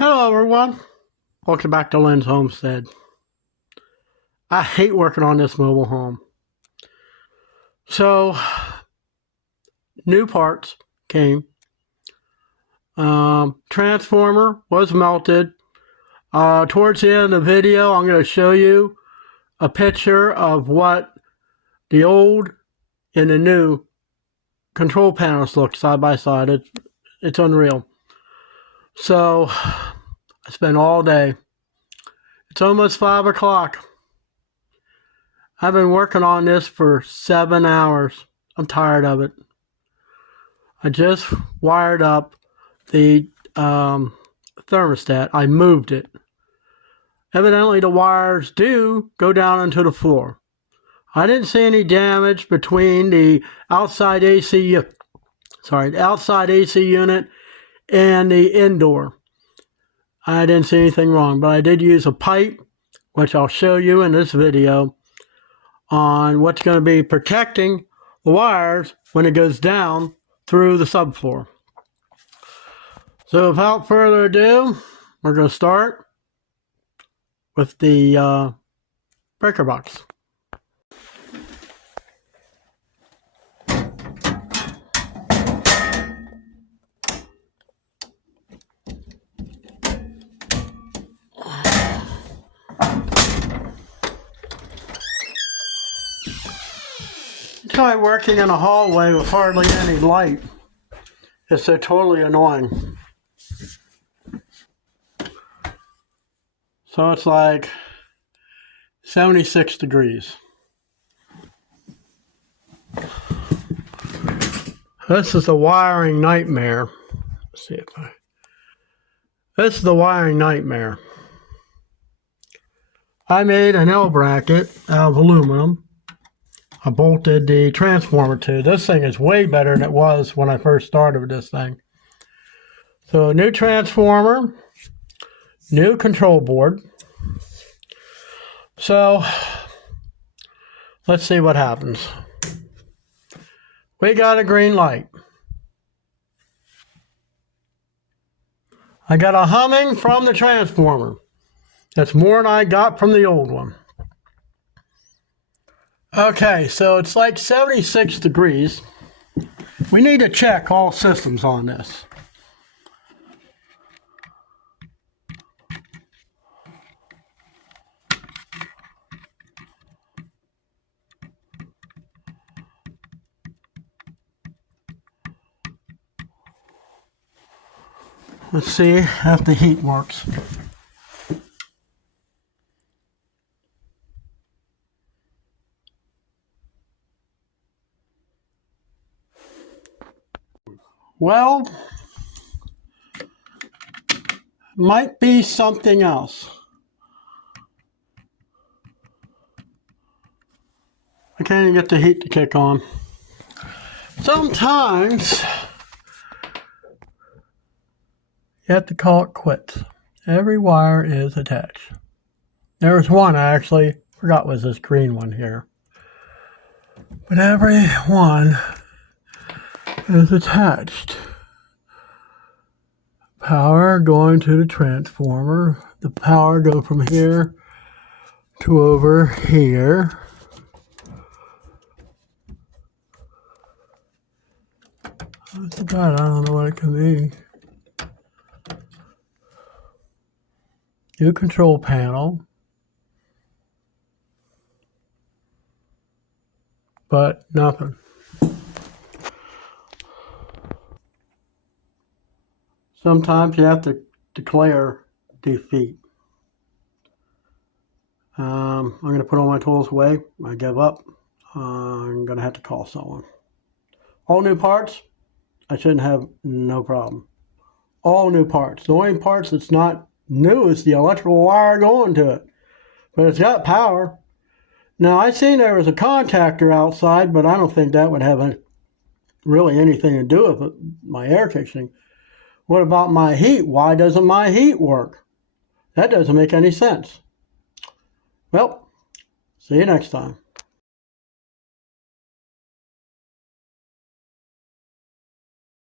Hello everyone, welcome back to Lynn's Homestead. I hate working on this mobile home. So, new parts came. Transformer was melted. Towards the end of the video, I'm going to show you a picture of what the old and the new control panels look side by side. It's unreal. So, I spent all day. It's almost 5 o'clock. I've been working on this for 7 hours. I'm tired of it. I just wired up the thermostat. I moved it. Evidently the wires do go down into the floor. I didn't see any damage between the outside AC unit and the indoor. I didn't see anything wrong, but I did use a pipe, which I'll show you in this video, on what's going to be protecting the wires when it goes down through the subfloor. So without further ado, we're going to start with the breaker box. Try working in a hallway with hardly any light. It's so totally annoying. So it's like 76 degrees. This is a wiring nightmare. Let's see if this is the wiring nightmare. I made an L bracket out of aluminum. I bolted the transformer to. This thing is way better than it was when I first started with this thing. So new transformer, new control board. So let's see what happens. We got a green light. I got a humming from the transformer. That's more than I got from the old one. Okay, so it's like 76 degrees. We need to check all systems on this. Let's see if the heat works. Well, might be something else. I can't even get the heat to kick on. Sometimes you have to call it quits. Every wire is attached. There was one I actually forgot was this green one here. But every one is attached. Power going to the transformer. The power go from here to over here. That's about, I don't know what it can be. New control panel. But nothing. Sometimes you have to declare defeat. I'm going to put all my tools away. I give up. I'm going to have to call someone. All new parts, I shouldn't have no problem. All new parts. The only parts that's not new is the electrical wire going to it. But it's got power. Now, I seen there was a contactor outside, but I don't think that would have really anything to do with my air conditioning. What about my heat? Why doesn't my heat work? That doesn't make any sense. Well, see you next time.